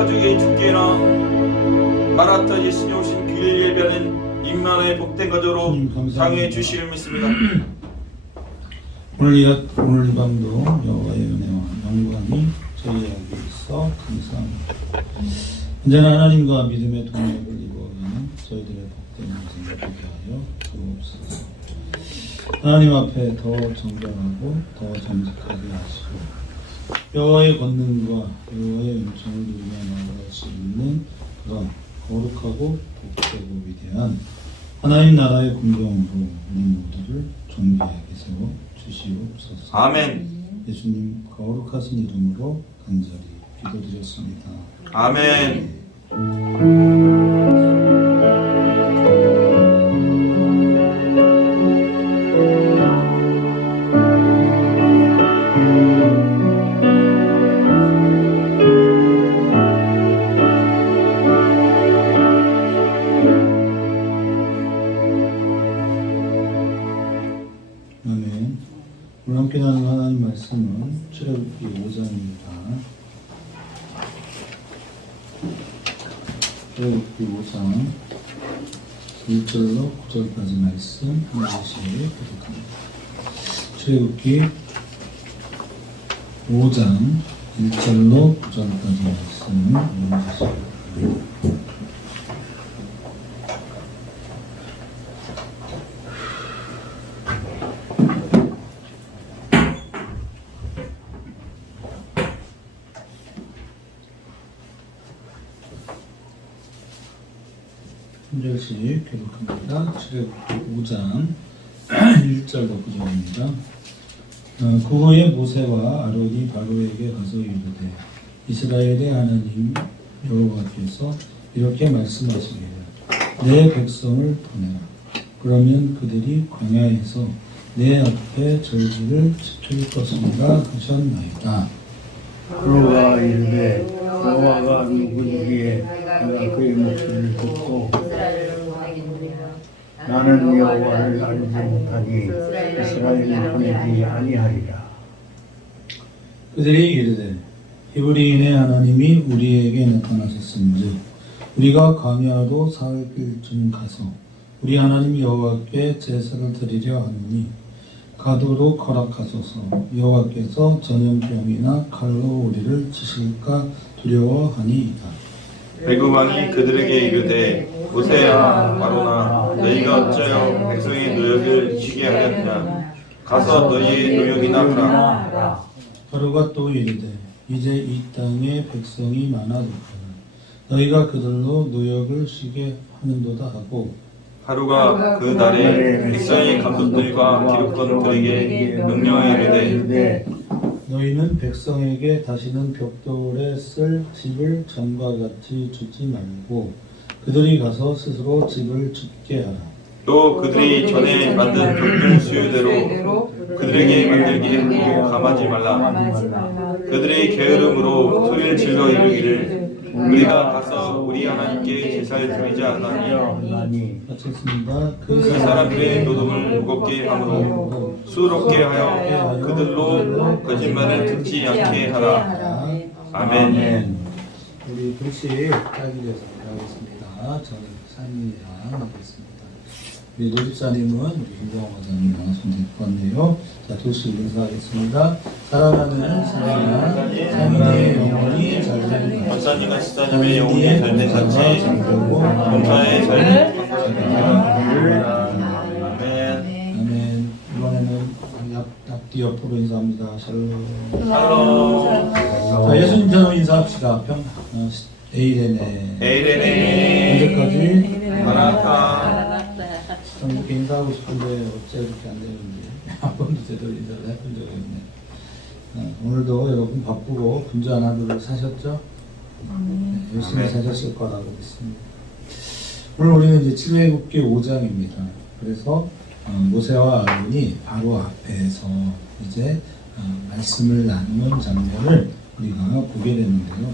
가족의 주께나 마라타 예수님 오신 귀를 예배하는 임마누엘 복된 가족으로 상해 주시를 믿습니다. 오늘 이 밤도 여호와의 은혜와 영광이 저희에게 있어 감사합니다. 언제나 하나님과 믿음의 동역을 이루어가는 저희들의 복된 인생을 되게 하여 주옵소서. 하나님 앞에 더 정결하고 더 정직하게 하시고 여호와의 권능과 여호와의 음성을 누리며 나아갈 수 있는 그런 거룩하고 복되고 위대한 하나님 나라의 공경으로 우리 모두를 존귀하게 세워 주시옵소서. 아멘. 예수님 거룩하신 이름으로 간절히 기도드렸습니다. 아멘. 아멘. 오늘 함께 나눈 하나님 말씀은 출애굽기 5장입니다. 출애굽기 5장 1절로 9절까지 말씀 한 절씩 부탁합니다. 출애굽기 5장 1절로 9절까지 말씀 한 절씩. 한 절씩 교독합니다. 출애굽기 5장 1절로 9절입니다. 그 후에 모세와 아론이 바로에게 가서 이르되 이스라엘의 하나님 여호와께서 이렇게 말씀하시기를 내 백성을 보내라. 그러면 그들이 광야에서 내 앞에 절기를 지킬 것이니라 하셨나이다. 그러가 이르되 여호와가 누구이기에 내가 그의 목소리를 듣고 나는 여호와를 알지 못하니 이스라엘을 보내지 아니하리라. 그들이 이르되 히브리인의 하나님이 우리에게 나타나셨은즉 우리가 광야로 사흘쯤 가서 우리 하나님 여호와께 제사를 드리려 하노니 가도록 허락하소서. 여호와께서 전염병이나 칼로 우리를 치실까 두려워하니이다. 백우왕이 그들에게 이르되 모세야 아론아 너희가 어찌하여 백성의 노역을 쉬게 하였냐. 가서 너희의 노역이나 하라. 바로가 또 이르되 이제 이 땅에 백성이 많아졌거늘 너희가 그들로 노역을 쉬게 하는도다 하고 하루가 그 날에 백성의 감독들과 기록관들에게 명령하여 이르되 너희는 백성에게 다시는 벽돌에 쓸 집을 전과 같이 주지 말고 그들이 가서 스스로 집을 짓게 하라. 또 그들이 전에 만든 벽돌 수요대로 그들에게 만들게 하고 감하지 말라. 그들의 게으름으로 소리를 질러 이르기를 우리가 가서 우리 하나님께 제사를 드리지 않았나니 마쳤습니다. 그 사람들의 노동을 무겁게 하므로 수롭게 하여 그들로 거짓말을 듣지 않게 하라. 아멘. 우리 글씨 따기 위해서 하겠습니다. 저는 산이랑 하겠습니다. 우리 노집사님은 우리 김정호 과장님 나와주면 될 것 같네요. 자, 도시 인사하겠습니다. 사랑하는 산이나 산이의 영혼이 잘된 원사님과 시사님의 영혼이 잘된 같이 본사의 삶을 아멘. 이번에는 앞뒤 옆으로 인사합니다. 샬롬. 샬롬. 자, 예수님처럼 인사합시다. 에이레네. 에이레네. 언제까지? 마라타. 전 이렇게 인사하고 싶은데 어째 이렇게 안 되는지 한 번도 제대로 인사를 해본 적이 없네. 오늘도 여러분 바쁘고 분주한 하루를 사셨죠? 네, 열심히 사셨을 거라고 믿습니다. 오늘 우리는 이제 출애굽기 5장입니다. 그래서 모세와 아론이 바로 앞에서 이제 말씀을 나누는 장면을 우리가 보게 되는데요.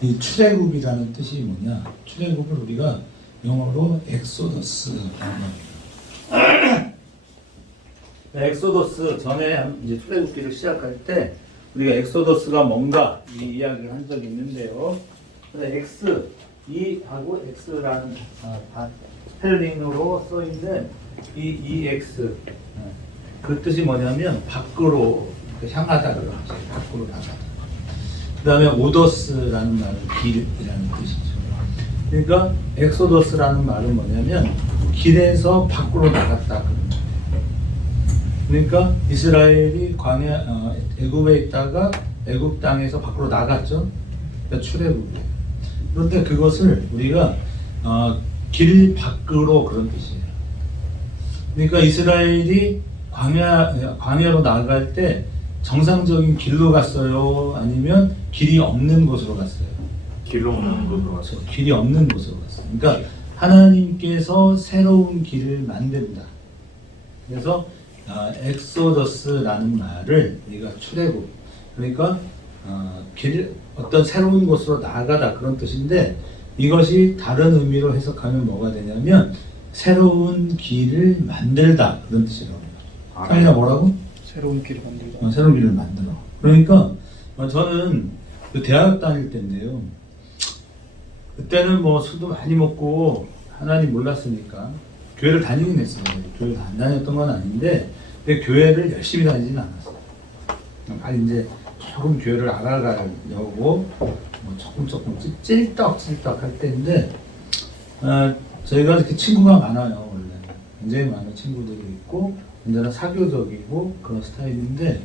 이 출애굽이라는 뜻이 뭐냐? 출애굽을 우리가 영어로 엑소더스라고 합니다. 엑소더스 전에 이제 출애굽기를 시작할 때 우리가 엑소더스가 뭔가 이 이야기를 한 적이 있는데요. X, E하고 X라는 스펠링으로 써있는 이 EX 그 뜻이 뭐냐면 밖으로 향하다 그러죠. 밖으로 나가다. 그 다음에 오더스라는 말은 길이라는 뜻이죠. 그러니까 엑소더스라는 말은 뭐냐면 길에서 밖으로 나갔다 그런 거예요. 그러니까 이스라엘이 애굽에 있다가 애굽 땅에서 밖으로 나갔죠. 그러니까 출애굽이에요. 그런데 그것을 우리가 길 밖으로 그런 뜻이에요. 그러니까 이스라엘이 광야로 나갈 때 정상적인 길로 갔어요? 아니면 길이 없는 곳으로 갔어요? 길로 오는 곳으로 갔어요. 길이 없는 곳으로 갔어요. 그러니까 하나님께서 새로운 길을 만든다. 그래서 엑소더스라는 말을 우리가 출애굽, 그러니까 어떤 새로운 곳으로 나아가다 그런 뜻인데, 이것이 다른 의미로 해석하면 뭐가 되냐면 새로운 길을 만들다 그런 뜻이라고 해요. 상이가 뭐라고? 새로운 길을 만들다. 새로운 길을 만들어. 그러니까 저는 그 대학 다닐 때인데요. 그때는 뭐 술도 많이 먹고 하나님 몰랐으니까 교회를 다니긴 했어요. 교회를 안 다녔던 건 아닌데, 근데 교회를 열심히 다니진 않았어요. 빨리 이제 조금 교회를 알아가려고 뭐 조금 찔떡찔떡 할 때인데, 저희가 이렇게 친구가 많아요. 원래 굉장히 많은 친구들이 있고 언제나 사교적이고 그런 스타일인데,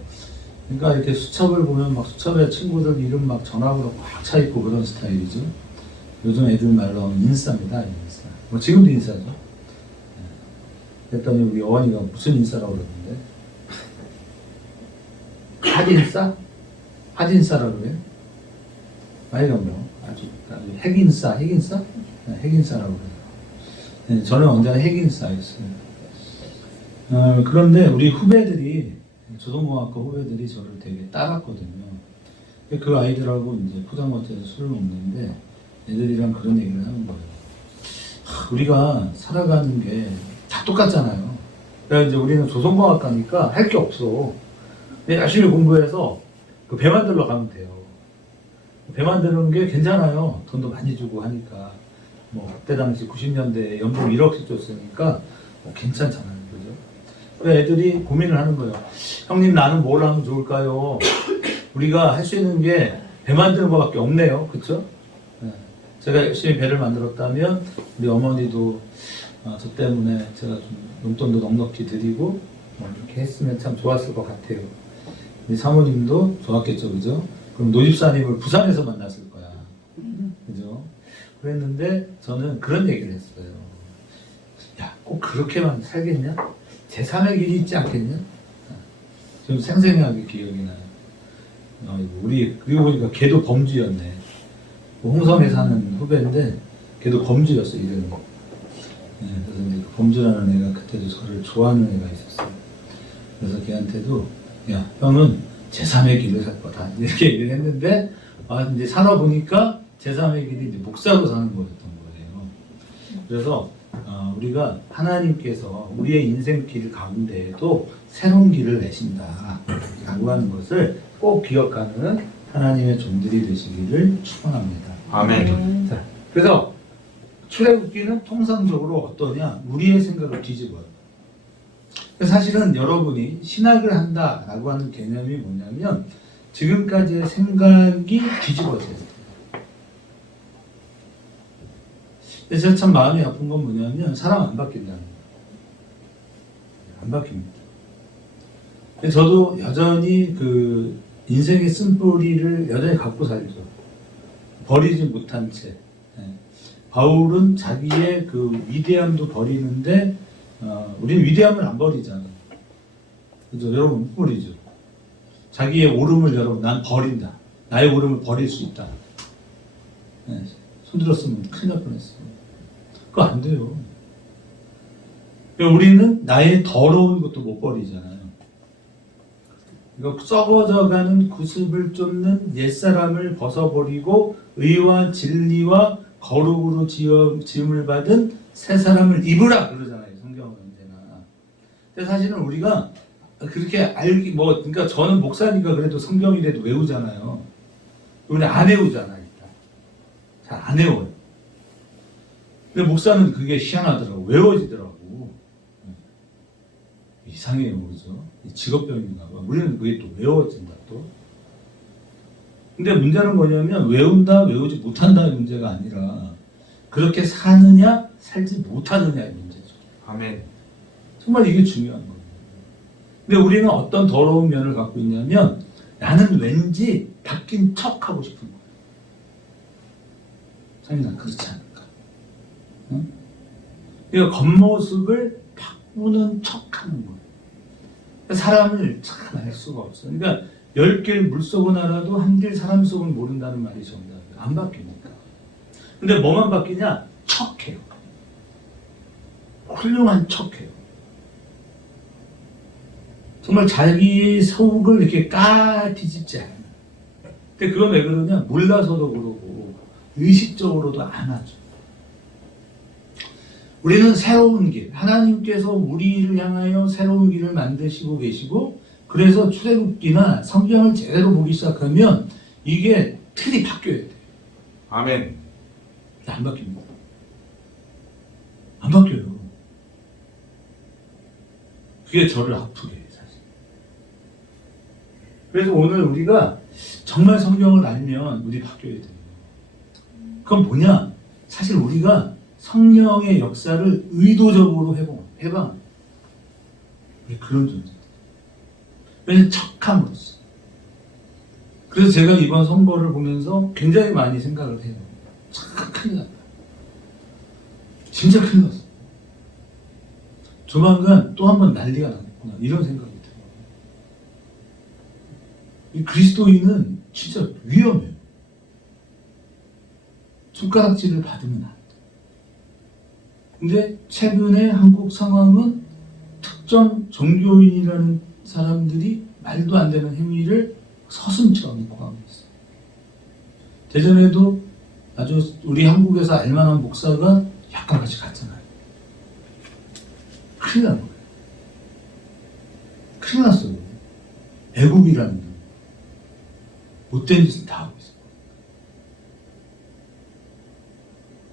그러니까 이렇게 수첩을 보면 막 수첩에 친구들 이름 막 전화번호 꽉 차 있고 그런 스타일이죠. 요즘 애들 말로 하면 인싸입니다. 인싸. 뭐 지금도 인싸죠. 그랬더니 우리 어머니가 무슨 인싸라고 그러는데, 핫인싸? 핫인싸라고 그래요? 아이가 뭐 아주 핵인싸? 네, 핵인싸라고 그래요. 네, 저는 언제나 핵인싸였어요. 그런데 우리 후배들이, 조선공학과 후배들이 저를 되게 따랐거든요. 그 아이들하고 이제 포장마차에서 술을 먹는데 애들이랑 그런 얘기를 하는 거예요. 우리가 살아가는 게 다 똑같잖아요. 그러니까 이제 우리는 조선공학과니까 할 게 없어. 열심히 공부해서 그 배 만들러 가면 돼요. 배 만드는 게 괜찮아요. 돈도 많이 주고 하니까. 뭐 그때 당시 90년대에 연봉 1억씩 줬으니까 뭐 괜찮잖아요. 그죠? 그래서 애들이 고민을 하는 거예요. 형님, 나는 뭘 하면 좋을까요? 우리가 할 수 있는 게 배 만드는 거밖에 없네요. 그쵸? 네. 제가 열심히 배를 만들었다면 우리 어머니도 저 때문에 제가 좀 용돈도 넉넉히 드리고 뭐 이렇게 했으면 참 좋았을 것 같아요. 우리 사모님도 좋았겠죠. 그죠? 그럼 노집사님을 부산에서 만났을 거야. 그죠? 그랬는데 저는 그런 얘기를 했어요. 야, 꼭 그렇게만 살겠냐? 제3의 길이 있지 않겠냐? 좀 생생하게 기억이 나요. 그리고 보니까 걔도 범주였네. 홍성에 사는 후배인데 걔도 범주였어, 이름이. 네, 그래서 이제 그 범주라는 애가 그때도 저를 좋아하는 애가 있었어요. 그래서 걔한테도, 야, 형은 제3의 길을 살 거다, 이렇게 얘기를 했는데, 이제 살아 보니까 제3의 길이 이제 목사로 사는 거였던 거예요. 그래서 우리가 하나님께서 우리의 인생길 가운데에도 새로운 길을 내신다 라고 하는 것을 꼭 기억하는 하나님의 종들이 되시기를 축원합니다. 아멘. 자, 그래서 출애굽기는 통상적으로 어떠냐? 우리의 생각을 뒤집어요. 사실은 여러분이 신학을 한다라고 하는 개념이 뭐냐면 지금까지의 생각이 뒤집어져요. 근데 제가 참 마음이 아픈 건 뭐냐면 사람 안 바뀐다는 거예요. 안 바뀝니다. 근데 저도 여전히 그 인생의 쓴뿌리를 여전히 갖고 살죠. 버리지 못한 채. 바울은 자기의 그 위대함도 버리는데 우리는 위대함을 안 버리잖아요. 그죠? 여러분 못 버리죠. 자기의 오름을 여러분 난 버린다. 나의 오름을 버릴 수 있다. 손들었으면 큰일 날 뻔했어. 그거 안 돼요. 우리는 나의 더러운 것도 못 버리잖아요. 이거 썩어져가는 구습을 쫓는 옛사람을 벗어버리고 의와 진리와 거룩으로 지음을 받은 새 사람을 입으라 그러잖아요. 성경은 언제나. 근데 사실은 우리가 그렇게 그러니까 저는 목사니까 그래도 성경이라도 외우잖아요. 우리 안 외우잖아, 일단. 잘 안 외워요. 근데 목사는 그게 희한하더라고. 외워지더라고. 이상해요, 그죠? 직업병인가 봐. 우리는 그게 또 외워진다, 또. 근데 문제는 뭐냐면, 외운다, 외우지 못한다의 문제가 아니라, 그렇게 사느냐, 살지 못하느냐의 문제죠. 아멘. 정말 이게 중요한 거예요. 근데 우리는 어떤 더러운 면을 갖고 있냐면, 나는 왠지 바뀐 척 하고 싶은 거예요. 사실 그렇지 않을까? 응? 그러니까 겉모습을 바꾸는 척 하는 거예요. 사람을 참 알 수가 없어요. 그러니까 10길 물속은 알아도 한 길 사람 속은 모른다는 말이 정답이에요. 안 바뀌니까. 근데 뭐만 바뀌냐? 척해요. 훌륭한 척해요. 정말 자기 속을 이렇게 뒤집지 않아요. 근데 그건 왜 그러냐? 몰라서도 그러고 의식적으로도 안 하죠. 우리는 새로운 길, 하나님께서 우리를 향하여 새로운 길을 만드시고 계시고, 그래서 출애굽기나 성경을 제대로 보기 시작하면 이게 틀이 바뀌어야 돼요. 아멘. 안 바뀝니다. 안 바뀌어요. 그게 저를 아프게 해요, 사실. 그래서 오늘 우리가 정말 성경을 알면 우리 바뀌어야 돼요. 그건 뭐냐? 사실 우리가 성령의 역사를 의도적으로 해방. 그런 존재. 왜냐면 척함으로써. 그래서 제가 이번 선거를 보면서 굉장히 많이 생각을 해요. 참 큰일 났다. 진짜 큰일 났어. 조만간 또 한 번 난리가 나겠구나. 이런 생각이 들어요. 이 그리스도인은 진짜 위험해요. 손가락질을 받으면 안 돼. 근데 최근에 한국 상황은 특정 종교인이라는 사람들이 말도 안 되는 행위를 서슴처럼 하고 있어요. 대전에도 아주 우리 한국에서 알만한 목사가 약간 같이 갔잖아요. 큰일 난 거예요. 큰일 났어요. 애국이라는 게 못된 짓을 다 하고 있어요.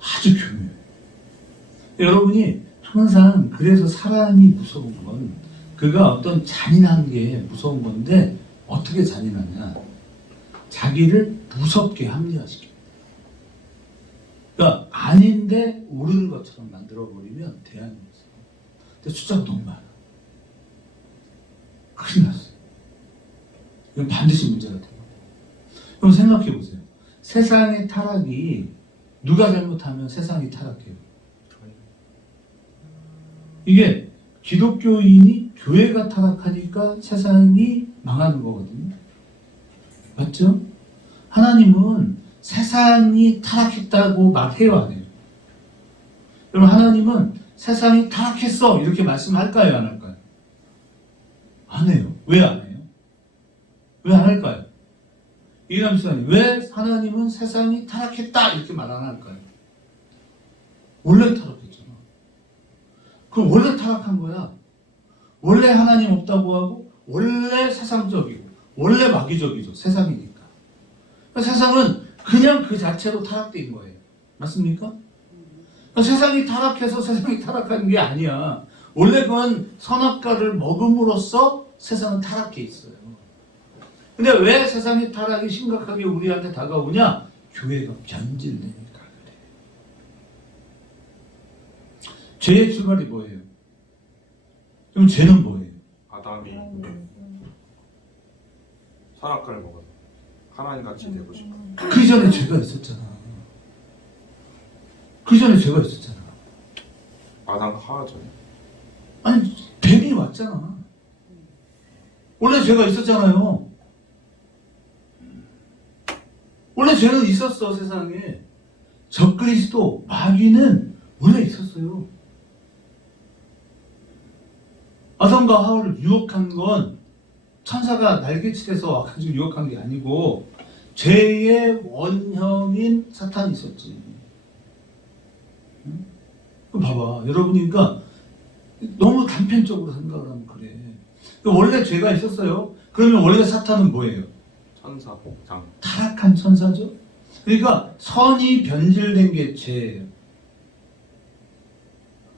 아주 교묘해요. 여러분이 항상 그래서 사람이 무서운 건 그가 어떤 잔인한 게 무서운 건데 어떻게 잔인하냐? 자기를 무섭게 합리화시켜요. 그러니까 아닌데 옳은 것처럼 만들어버리면 대안이 없어요. 근데 숫자가 너무 많아. 큰일 났어요. 이건 반드시 문제가 돼요. 그럼 생각해 보세요. 세상의 타락이 누가 잘못하면 세상이 타락해요. 이게 기독교인이 교회가 타락하니까 세상이 망하는 거거든요. 맞죠? 하나님은 세상이 타락했다고 말해요, 안 해요? 그럼 하나님은 세상이 타락했어 이렇게 말씀할까요, 안 할까요? 안 해요. 왜 안 해요? 왜 안 할까요? 이남 목사님, 왜 하나님은 세상이 타락했다 이렇게 말 안 할까요? 원래 타락했잖아. 그럼 원래 타락한 거야. 원래 하나님 없다고 하고 원래 세상적이고 원래 마귀적이죠. 세상이니까. 그러니까 세상은 그냥 그 자체로 타락된 거예요. 맞습니까? 그러니까 세상이 타락해서 세상이 타락한 게 아니야. 원래 그건 선악과를 먹음으로써 세상은 타락해 있어요. 근데 왜 세상의 타락이 심각하게 우리한테 다가오냐? 교회가 변질되니까 그래. 죄의 출발이 뭐예요? 그럼 죄는 뭐예요? 아담이 선악과를 먹어서 하나님같이 되고 싶어. 그 전에 죄가 있었잖아. 그 전에 죄가 있었잖아. 아담과 하와 전에. 아니, 뱀이 왔잖아. 원래 죄가 있었잖아요. 원래 죄는 있었어, 세상에. 적그리스도, 마귀는 원래 있었어요. 아담과 하와를 유혹한 건 천사가 날개치에서 와가지고 유혹한 게 아니고 죄의 원형인 사탄이 있었지. 응? 봐봐, 여러분이 그러니까 너무 단편적으로 생각을 하면 그래. 원래 죄가 있었어요. 그러면 원래 사탄은 뭐예요? 천사, 장. 타락한 천사죠. 그러니까 선이 변질된 게 죄예요.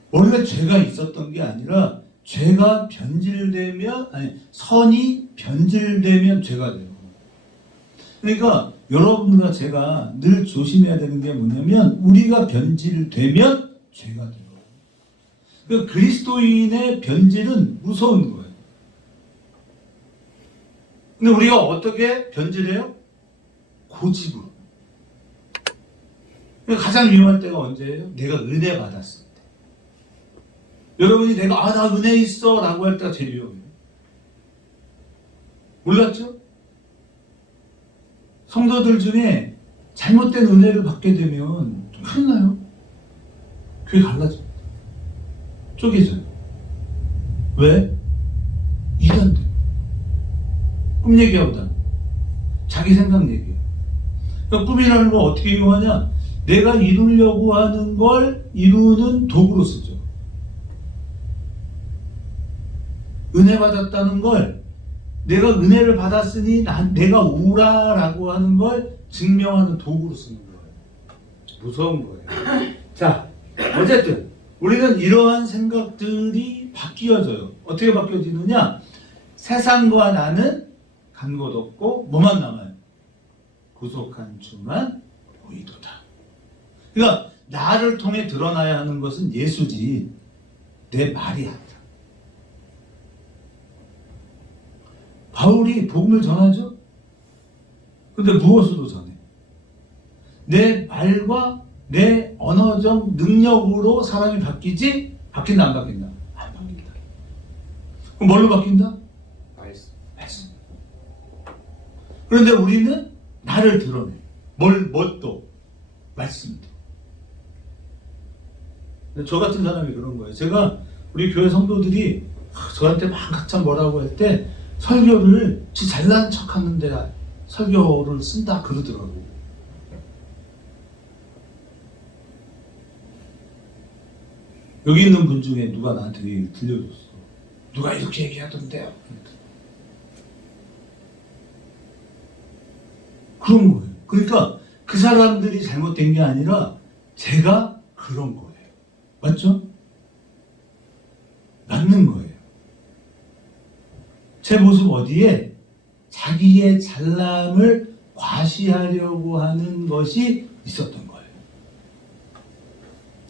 원래 죄가 있었던 게 아니라 죄가 변질되면, 아니, 선이 변질되면 죄가 돼요. 그러니까 여러분과 제가 늘 조심해야 되는 게 뭐냐면 우리가 변질되면 죄가 돼요. 그 그리스도인의 변질은 무서운 거예요. 근데 우리가 어떻게 변질해요? 고집으로. 가장 위험할 때가 언제예요? 내가 은혜 받았을 때. 여러분이 내가 나 은혜 있어 라고 할 때가 제일 위험해요. 몰랐죠? 성도들 중에 잘못된 은혜를 받게 되면 큰일 나요. 교회 갈라져. 쪼개져요. 왜? 이단돼. 꿈 얘기하보다 자기 생각 얘기야. 그러니까 꿈이라는 걸 어떻게 이용하냐? 내가 이루려고 하는 걸 이루는 도구로 쓰죠. 은혜 받았다는 걸 내가 은혜를 받았으니 내가 우라라고 하는 걸 증명하는 도구로 쓰는 거예요. 무서운 거예요. 자, 어쨌든 우리는 이러한 생각들이 바뀌어져요. 어떻게 바뀌어지느냐? 세상과 나는 간 곳 없고 뭐만 남아요? 구속한 주만 보이도다. 그러니까 나를 통해 드러나야 하는 것은 예수지 내 말이 아니라. 바울이 복음을 전하죠? 근데 무엇으로 전해? 내 말과 내 언어적 능력으로 사람이 바뀌지? 바뀐다 안 바뀐다? 안 바뀐다. 그럼 뭘로 바뀐다? 말씀. 그런데 우리는 나를 드러내. 뭣도? 말씀도. 저 같은 사람이 그런 거예요. 제가 우리 교회 성도들이 저한테 막 각자 뭐라고 할 때 설교를 지 잘난 척 하는데 설교를 쓴다 그러더라고. 여기 있는 분 중에 누가 나한테 들려줬어. 누가 이렇게 얘기하던데요. 그런 거예요. 그러니까 그 사람들이 잘못된 게 아니라 제가 그런 거예요. 맞죠? 맞는 거예요. 제 모습 어디에 자기의 잘남을 과시하려고 하는 것이 있었던 거예요.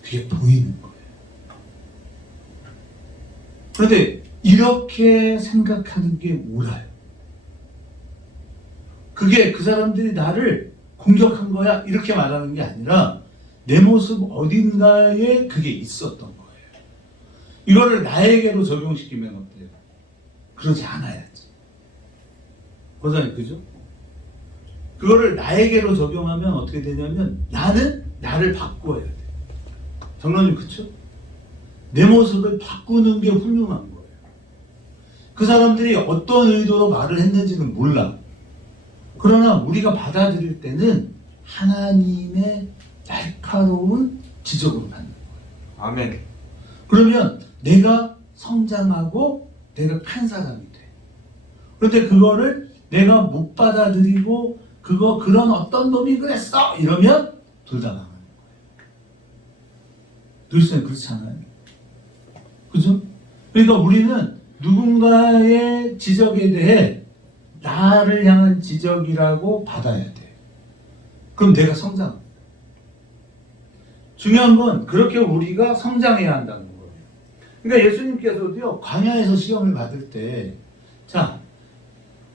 그게 보이는 거예요. 그런데 이렇게 생각하는 게 옳아요. 그게 그 사람들이 나를 공격한 거야 이렇게 말하는 게 아니라 내 모습 어딘가에 그게 있었던 거예요. 이거를 나에게로 적용시키면 어때요? 그러지 않아야지. 보잖아요, 그죠? 그거를 나에게로 적용하면 어떻게 되냐면 나는 나를 바꿔야 돼. 장로님 그쵸? 내 모습을 바꾸는 게 훌륭한 거예요. 그 사람들이 어떤 의도로 말을 했는지는 몰라. 그러나 우리가 받아들일 때는 하나님의 날카로운 지적을 받는 거예요. 아멘. 그러면 내가 성장하고 내가 큰 사람이 돼. 그런데 그거를 내가 못 받아들이고 그런 어떤 놈이 그랬어 이러면 둘 다 망하는 거예요. 늘상 그렇잖아요. 그죠? 그러니까 우리는 누군가의 지적에 대해 나를 향한 지적이라고 받아야 돼. 그럼 내가 성장합니다. 중요한 건 그렇게 우리가 성장해야 한다는 거예요. 그러니까 예수님께서도요, 광야에서 시험을 받을 때, 자,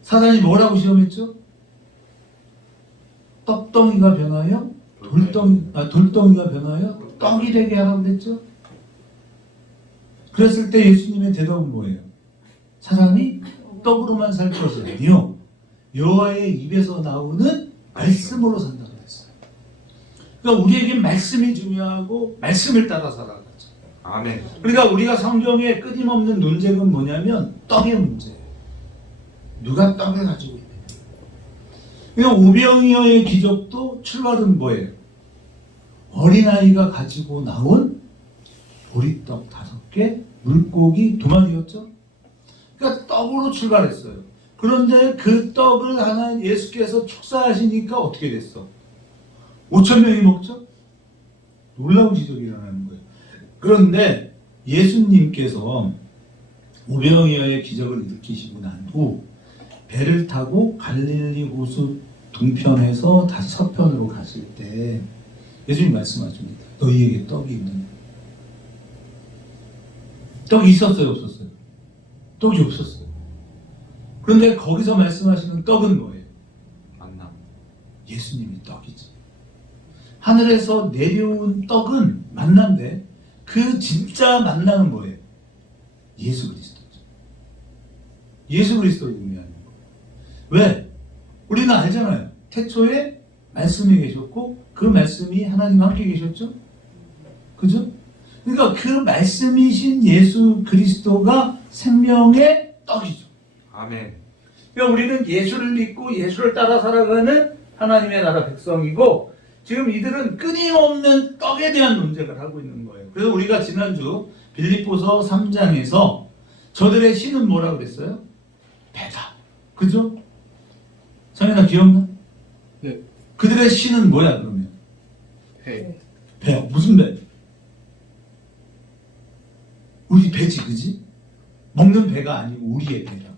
사단이 뭐라고 시험했죠? 떡덩이가 변하여 돌덩이가 변하여 떡이 되게 하라고 그랬죠? 그랬을 때 예수님의 대답은 뭐예요? 사람이 떡으로만 살 것이 아니요 여호와의 입에서 나오는 말씀으로 산다고 했어요. 그러니까 우리에겐 말씀이 중요하고 말씀을 따라 살아가죠. 아멘. 그러니까 우리가 성경에 끊임없는 논쟁은 뭐냐면 떡의 문제예요. 누가 떡을 가지고 있느냐. 그러니까 오병이어의 기적도 출발은 뭐예요? 어린아이가 가지고 나온 보리떡 5개, 물고기 2마리였죠? 그러니까 떡으로 출발했어요. 그런데 그 떡을 하나 예수께서 축사하시니까 어떻게 됐어? 5천 명이 먹죠? 놀라운 기적이 일어나는 거예요. 그런데 예수님께서 오병이어의 기적을 일으키시고 난 후 배를 타고 갈릴리 호수 동편에서 다시 서편으로 가실 때 예수님 말씀하십니다. 너희에게 떡이 있느냐? 떡이 있었어요, 없었어요? 떡이 없었어요. 그런데 거기서 말씀하시는 떡은 뭐예요? 만나. 예수님이 떡이지. 하늘에서 내려온 떡은 만나인데 그 진짜 만나는 뭐예요? 예수 그리스도죠. 예수 그리스도를 의미하는 거예요. 왜? 우리는 알잖아요. 태초에 말씀이 계셨고 그 말씀이 하나님과 함께 계셨죠? 그죠? 그러니까 그 말씀이신 예수 그리스도가 생명의 떡이죠. 아멘. 그러니까 우리는 예수를 믿고 예수를 따라 살아가는 하나님의 나라 백성이고 지금 이들은 끊임없는 떡에 대한 논쟁을 하고 있는 거예요. 그래서 우리가 지난주 빌립보서 3장에서 저들의 신은 뭐라고 그랬어요? 배다. 그죠? 정현아 기억나? 네. 그들의 신은 뭐야 그러면? 배. 배야. 무슨 배? 우리 배지, 그지? 먹는 배가 아니고 우리의 배야.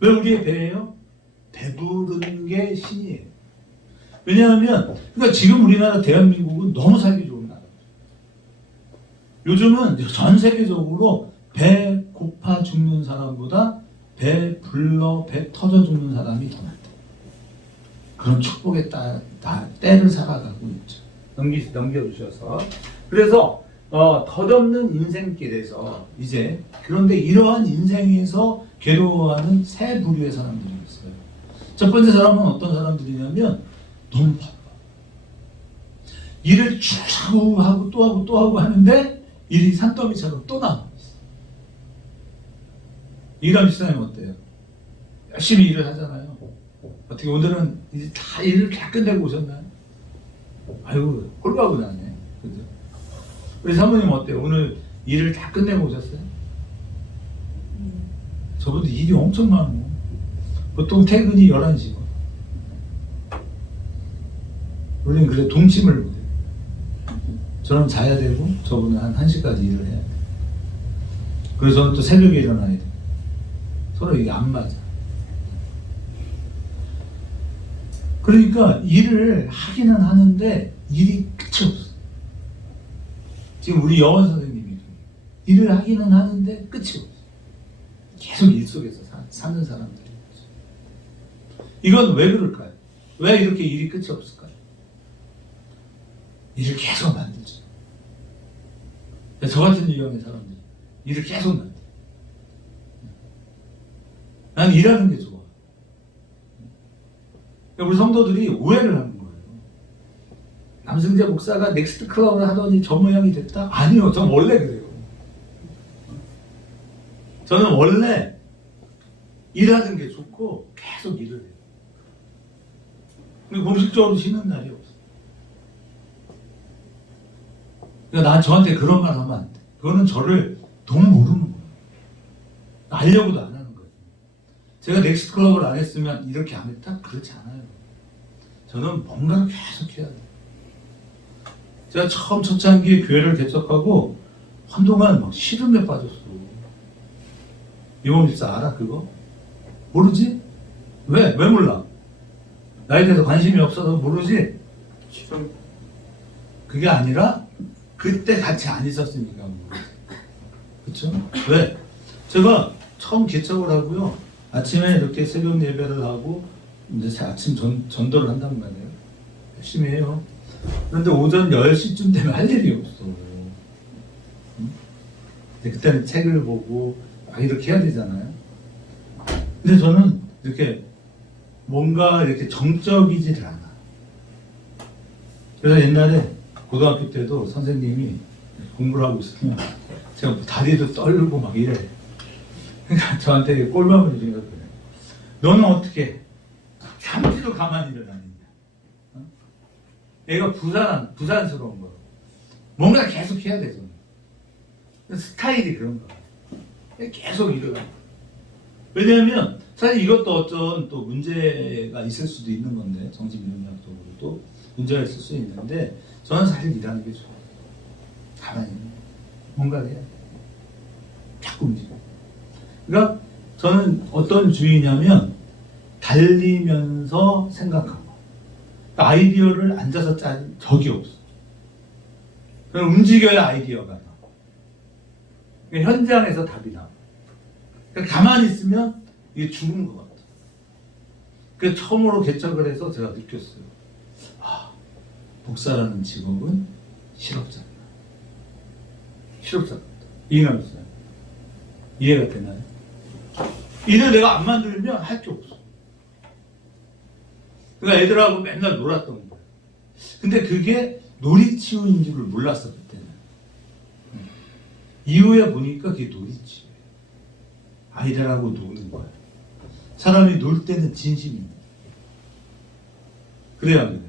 왜 우리의 배예요? 배부른 게 신이에요. 왜냐하면 그러니까 지금 우리나라 대한민국은 너무 살기 좋은 나라예요. 요즘은 전 세계적으로 배 고파 죽는 사람보다 배 불러 배 터져 죽는 사람이 더 많다. 그런 축복의 때를 살아가고 있죠. 넘겨주셔서 그래서 덧없는 인생길에서 이제 그런데 이러한 인생에서 괴로워하는 세 부류의 사람들이 있어요. 첫 번째 사람은 어떤 사람들이냐면 너무 바빠. 일을 쭉 하고 또 하고 또 하고 하는데 일이 산더미처럼 또 남아 있어. 이감 비슷하면 어때요? 열심히 일을 하잖아요. 어떻게 오늘은 이제 다 일을 다 끝내고 오셨나요? 아이고 꼴바고 나네. 그죠? 우리 사모님 어때요? 오늘 일을 다 끝내고 오셨어요? 저분도 일이 엄청 많고 보통 퇴근이 11시고 우리는 그래 동침을 못해요. 저는 자야 되고 저분은 한 1시까지 일을 해야 돼요. 그래서 저는 또 새벽에 일어나야 돼요. 서로 이게 안 맞아. 그러니까 일을 하기는 하는데 일이 끝이 없어. 지금 우리 여원 선생님이 일을 하기는 하는데 끝이 없어. 계속 일 속에서 사는 사람들이. 이건 왜 그럴까요? 왜 이렇게 일이 끝이 없을까요? 일을 계속 만들죠. 저 같은 유형의 사람들이 일을 계속 만들어. 난 일하는 게 좋아. 우리 성도들이 오해를 하는 거예요. 남승재 목사가 넥스트 클럽을 하더니 저 모양이 됐다? 아니요. 전 원래 그래요. 저는 원래 일하는 게 좋고 계속 일을 해요. 근데 공식적으로 쉬는 날이 없어. 그러니까 저한테 그런 말 하면 안 돼. 그거는 저를 너무 모르는 거예요. 알려고도 안 하는 거예요. 제가 넥스트 클럽을 안 했으면 이렇게 안 했다? 그렇지 않아요. 저는 뭔가를 계속 해야 돼요. 제가 처음 초창기에 교회를 개척하고 한동안 막 시름에 빠졌어. 이모 집사 알아 그거? 모르지? 왜 몰라? 나에 대해서 관심이 없어서 모르지? 시선 그게 아니라 그때 같이 안 있었으니까 모르지. 그쵸? 왜? 제가 처음 개척을 하고요. 아침에 이렇게 새벽 예배를 하고 이제 아침 전도를 한단 말이에요. 열심히 해요. 그런데 오전 10시쯤 되면 할 일이 없어. 그때는 책을 보고 막 이렇게 해야 되잖아요. 근데 저는 이렇게 뭔가 이렇게 정적이질 않아. 그래서 옛날에 고등학교 때도 선생님이 공부를 하고 있으면 제가 다리도 떨고 막 이래. 그러니까 저한테 꼴밤을 주니까 그래. 너는 어떻게 잠시도 가만히 일어나느냐. 애가 부산스러운 거야. 뭔가 계속 해야 되죠. 스타일이 그런 거야. 계속 일어나. 왜냐하면 사실 이것도 어떤 또 문제가 있을 수도 있는 건데 정신병리학적으로도 문제가 있을 수 있는데 저는 사실 일하는 게 좋아요. 가만히 뭔가를 해야 돼. 자꾸 움직여. 그러니까 저는 어떤 주의냐면 달리면서 생각하고 아이디어를 앉아서 짠 적이 없어. 그냥 움직여야 아이디어가 나와. 그러니까 현장에서 답이 나와. 그러니까 가만히 있으면 이게 죽은 것 같아. 그래서 처음으로 개척을 해서 제가 느꼈어요. 아, 목사라는 직업은 실업자다. 실업자다. 이해하셨어요? 이해가 되나요? 일을 내가 안 만들면 할 게 없어. 그러니까 애들하고 맨날 놀았던 거예요. 근데 그게 놀이치유인 줄을 몰랐어, 그때는. 이후에 보니까 그게 놀이치유예요. 아이들하고 노는 거야. 사람이 놀 때는 진심입니다. 그래야 안 그래요?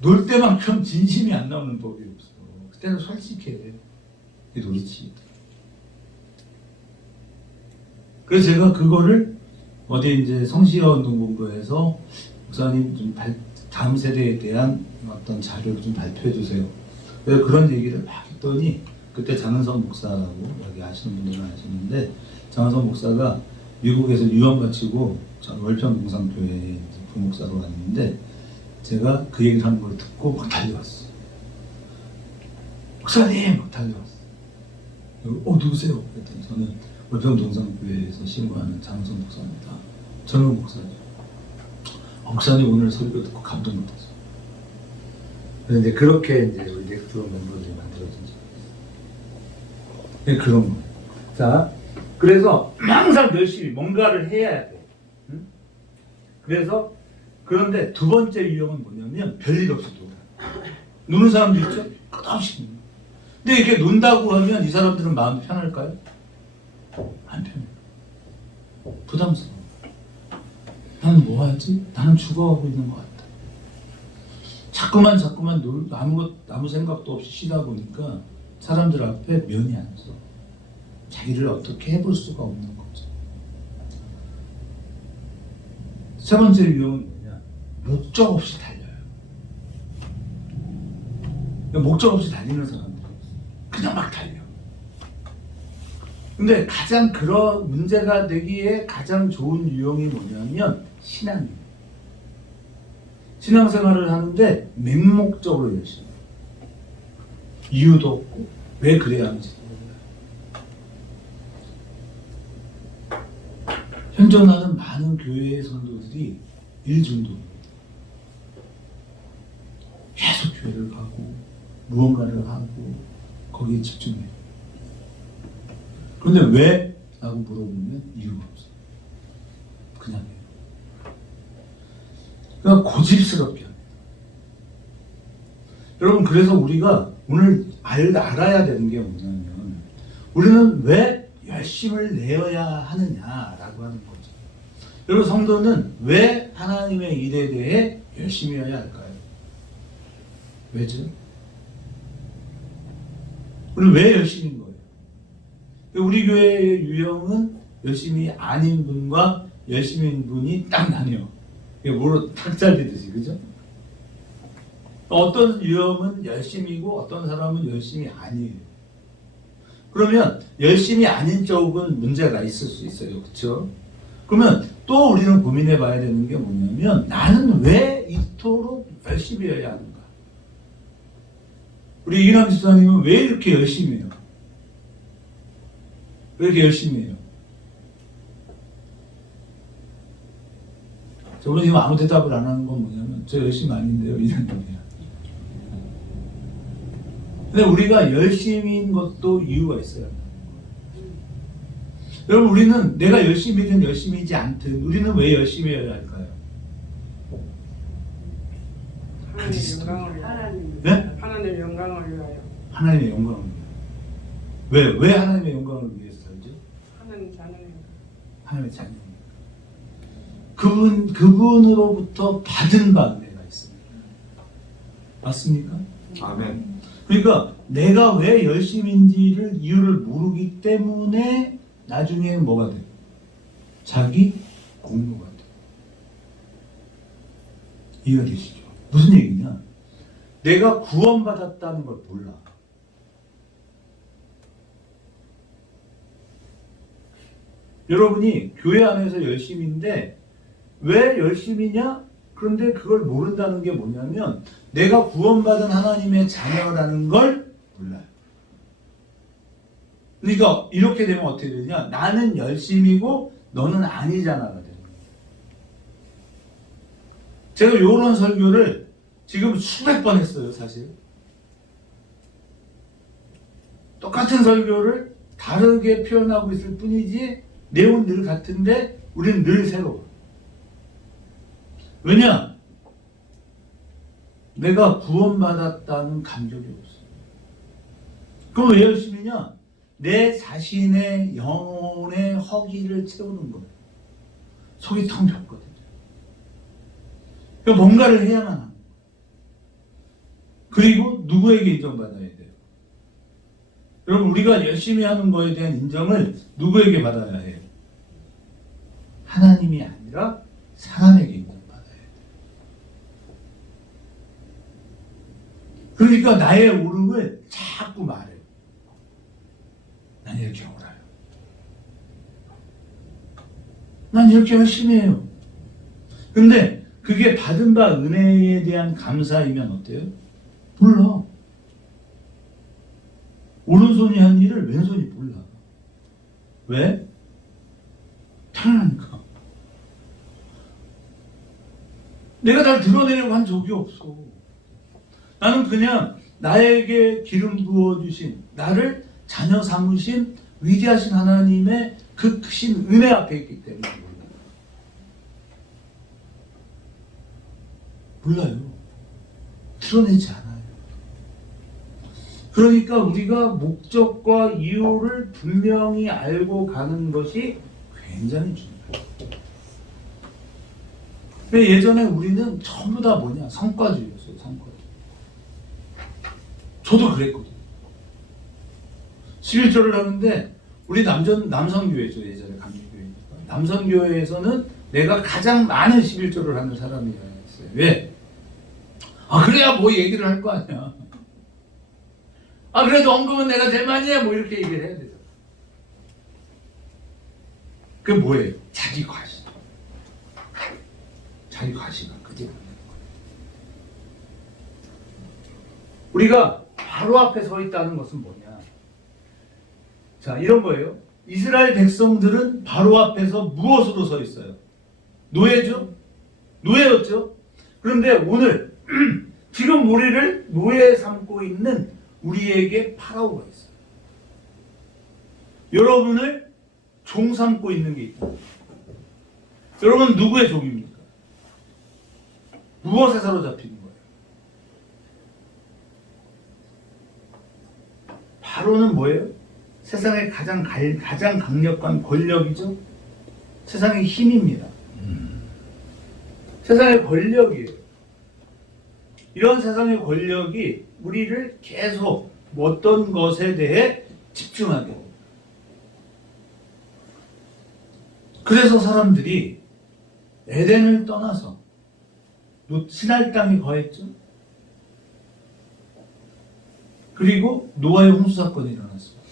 놀 때만큼 진심이 안 나오는 법이 없어. 그때는 솔직해야 돼요. 이게 놀이치유다. 그래서 제가 그거를 어디 이제 성시가운동본부에서 목사님 좀 다음 세대에 대한 어떤 자료를 좀 발표해 주세요. 그래서 그런 얘기를 막 했더니 그때 장은성 목사라고 여기 아시는 분들은 아시는데 장은성 목사가 미국에서 유학 마치고 월평공산교회 부목사로 왔는데 제가 그 얘기를 한 걸 듣고 막 달려왔어. 목사님! 막 달려왔어. 누구세요? 그랬더니 저는 월평동산교회에서 신고하는 장은성 목사입니다. 젊은 목사죠. 목사님 오늘 설교 듣고 감동받았어요. 그런데 그렇게 이제 우리 넥스트로 멤버들이 만들어진 지 그런 거예요. 자, 그래서 항상 열심히 뭔가를 해야 돼. 응? 그래서 그런데 두 번째 유형은 뭐냐면 별일 없이 놀아. 노는 사람도 있죠? 끝없이. 근데 이렇게 논다고 하면 이 사람들은 마음이 편할까요? 안 편해요. 부담스러워. 나는 뭐 하지? 나는 죽어가고 있는 것 같다. 자꾸만 아무 생각도 없이 쉬다 보니까 사람들 앞에 면이 안 서. 자기를 어떻게 해볼 수가 없는 거죠. 세 번째 유형은 뭐냐? 목적 없이 달려요. 목적 없이 달리는 사람들이 그냥 막 달려. 근데 가장 그런 문제가 되기에 가장 좋은 유형이 뭐냐면 신앙이에요. 신앙생활을 하는데 맹목적으로 열심히 해요. 이유도 없고 왜 그래야 하는지 몰라요. 현존하는 많은 교회의 성도들이 일중독입니다. 계속 교회를 가고 무언가를 하고 거기에 집중해요. 그런데 왜? 라고 물어보면 이유가 없어요. 그냥 해요. 그러니까 고집스럽게 합니다. 여러분, 그래서 우리가 오늘 알아야 되는 게 뭐냐면 우리는 왜 열심을 내어야 하느냐라고 하는 거죠. 여러분, 성도는 왜 하나님의 일에 대해 열심히 해야 할까요? 왜죠? 우리는 왜 열심인 거예요? 우리 교회의 유형은 열심히 아닌 분과 열심인 분이 딱 나뉘어. 이게 뭐로 탁 잘리듯이, 그죠? 어떤 유형은 열심이고 어떤 사람은 열심이 아니에요. 그러면 열심이 아닌 쪽은 문제가 있을 수 있어요. 그렇죠? 그러면 또 우리는 고민해 봐야 되는 게 뭐냐면 나는 왜 이토록 열심히 해야 하는가? 우리 이남 집사님은 왜 이렇게 열심히 해요? 왜 이렇게 열심히 해요? 저분이 지금 아무 대답을 안 하는 건 뭐냐면 저 열심히 아닌데요, 이런 얘기야. 근데 우리가 열심인 것도 이유가 있어요. 여러분, 우리는 내가 열심히든 열심히지 않든 우리는 왜 열심히 해야 할까요? 하나님의 영광을 위하여. 네? 하나님의 영광을 위하여. 하나님의 영광을 위하여. 왜 하나님의 영광을 위해서 살죠? 하나님 자녀님. 하나님의 자녀. 그분으로부터 받은 바 내가 있습니다. 맞습니까? 아멘. 그러니까 내가 왜 열심인지를 이유를 모르기 때문에 나중에 뭐가 돼? 자기 공로가 돼. 이해가 되시죠? 무슨 얘기냐? 내가 구원받았다는 걸 몰라. 여러분이 교회 안에서 열심인데 왜 열심이냐? 그런데 그걸 모른다는 게 뭐냐면 내가 구원받은 하나님의 자녀라는 걸 몰라요. 그러니까 이렇게 되면 어떻게 되냐? 나는 열심이고 너는 아니잖아가 되는 거예요. 제가 이런 설교를 지금 수백 번 했어요, 사실. 똑같은 설교를 다르게 표현하고 있을 뿐이지 내용은 늘 같은데 우리는 늘 새로워. 왜냐? 내가 구원받았다는 감격이 없어. 그럼 왜 열심히냐? 내 자신의 영혼의 허기를 채우는 거예요. 속이 텅 빈거든요. 그러니까 뭔가를 해야만 하는 거예요. 그리고 누구에게 인정받아야 돼요? 여러분, 우리가 열심히 하는 거에 대한 인정을 누구에게 받아야 해요? 하나님이 아니라 사람에게 인정받아야 돼요. 그러니까 나의 오름을 자꾸 말해요. 난 이렇게 옳아요. 난 이렇게 열심히 해요. 근데 그게 받은 바 은혜에 대한 감사이면 어때요? 몰라. 오른손이 한 일을 왼손이 몰라. 왜? 당연하니까. 내가 날 드러내려고 한 적이 없어. 나는 그냥 나에게 기름 부어주신, 나를 자녀 삼으신 위대하신 하나님의 그 크신 은혜 앞에 있기 때문에 몰라요. 드러내지 않아요. 그러니까 우리가 목적과 이유를 분명히 알고 가는 것이 굉장히 중요해요. 근데 예전에 우리는 전부 다 뭐냐? 성과주의였어요. 성과주의. 저도 그랬거든요. 11조를 하는데 우리 남성교회죠. 예전에 감리교회니까. 남성교회에서는 내가 가장 많은 11조를 하는 사람이었어요. 왜? 아, 그래야 뭐 얘기를 할 거 아니야. 아, 그래도 언급은 내가 제일 많이 해. 뭐 이렇게 얘기를 해야 되잖아. 그게 뭐예요? 자기 과시. 자기 과시가 그대로 있는 거예요. 우리가 바로 앞에 서 있다는 것은 뭐냐? 자, 이런 거예요. 이스라엘 백성들은 바로 앞에서 무엇으로 서 있어요? 노예죠? 노예였죠? 그런데 오늘 지금 우리를 노예 삼고 있는 우리에게 파라오가 있어요. 여러분을 종 삼고 있는 게 있다. 여러분 누구의 종입니까? 무엇에 사로잡히는 거예요? 바로는 뭐예요? 세상의 가장 강력한 권력이죠. 세상의 힘입니다. 세상의 권력이에요. 이런 세상의 권력이 우리를 계속 어떤 것에 대해 집중하게 합니다. 그래서 사람들이 에덴을 떠나서 시날 땅에 거했죠. 그리고 노아의 홍수 사건이 일어났습니다.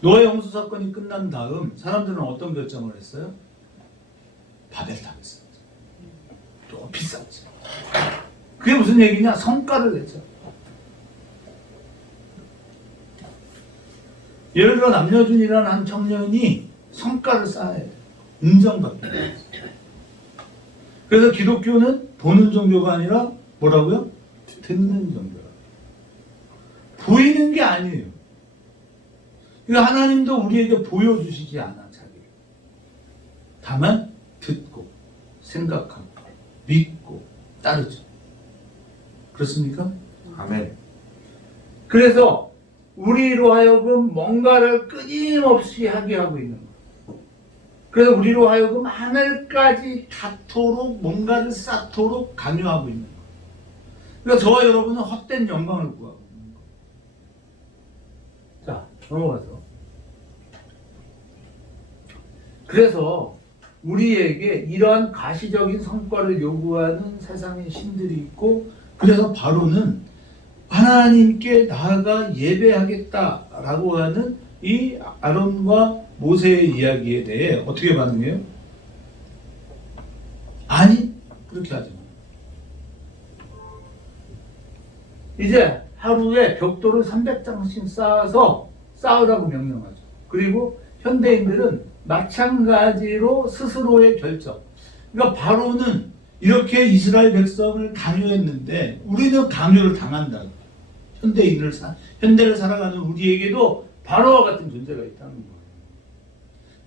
노아의 홍수 사건이 끝난 다음 사람들은 어떤 결정을 했어요? 바벨탑에 썼죠. 높이 썼죠. 그게 무슨 얘기냐? 성과를 냈죠. 예를 들어 남여준이라는 한 청년이 성과를 쌓아야 돼요. 인정받기 위해서. 그래서 기독교는 보는 종교가 아니라 뭐라고요? 듣는 종교라. 보이는 게 아니에요. 그러니까 하나님도 우리에게 보여주시지 않아, 자기를. 다만 듣고 생각하고 믿고 따르죠. 그렇습니까? 아멘. 그래서 우리로 하여금 뭔가를 끊임없이 하게 하고 있는 거예요. 그래서 우리로 하여금 하늘까지 닿도록 뭔가를 쌓도록 강요하고 있는 거예요. 그러니까 저와 여러분은 헛된 영광을 구하고 있는 거예요. 자, 넘어가서. 그래서 우리에게 이러한 가시적인 성과를 요구하는 세상의 신들이 있고, 그래서 바로는 하나님께 나아가 예배하겠다라고 하는 이 아론과 모세의 이야기에 대해 어떻게 반응해요? 아니, 그렇게 하지 마. 이제 하루에 벽돌을 300장씩 쌓아서 쌓으라고 명령하죠. 그리고 현대인들은 마찬가지로 스스로의 결정. 그러니까 바로는 이렇게 이스라엘 백성을 강요했는데 우리는 강요를 당한다. 현대를 살아가는 우리에게도 바로와 같은 존재가 있다는 거예요.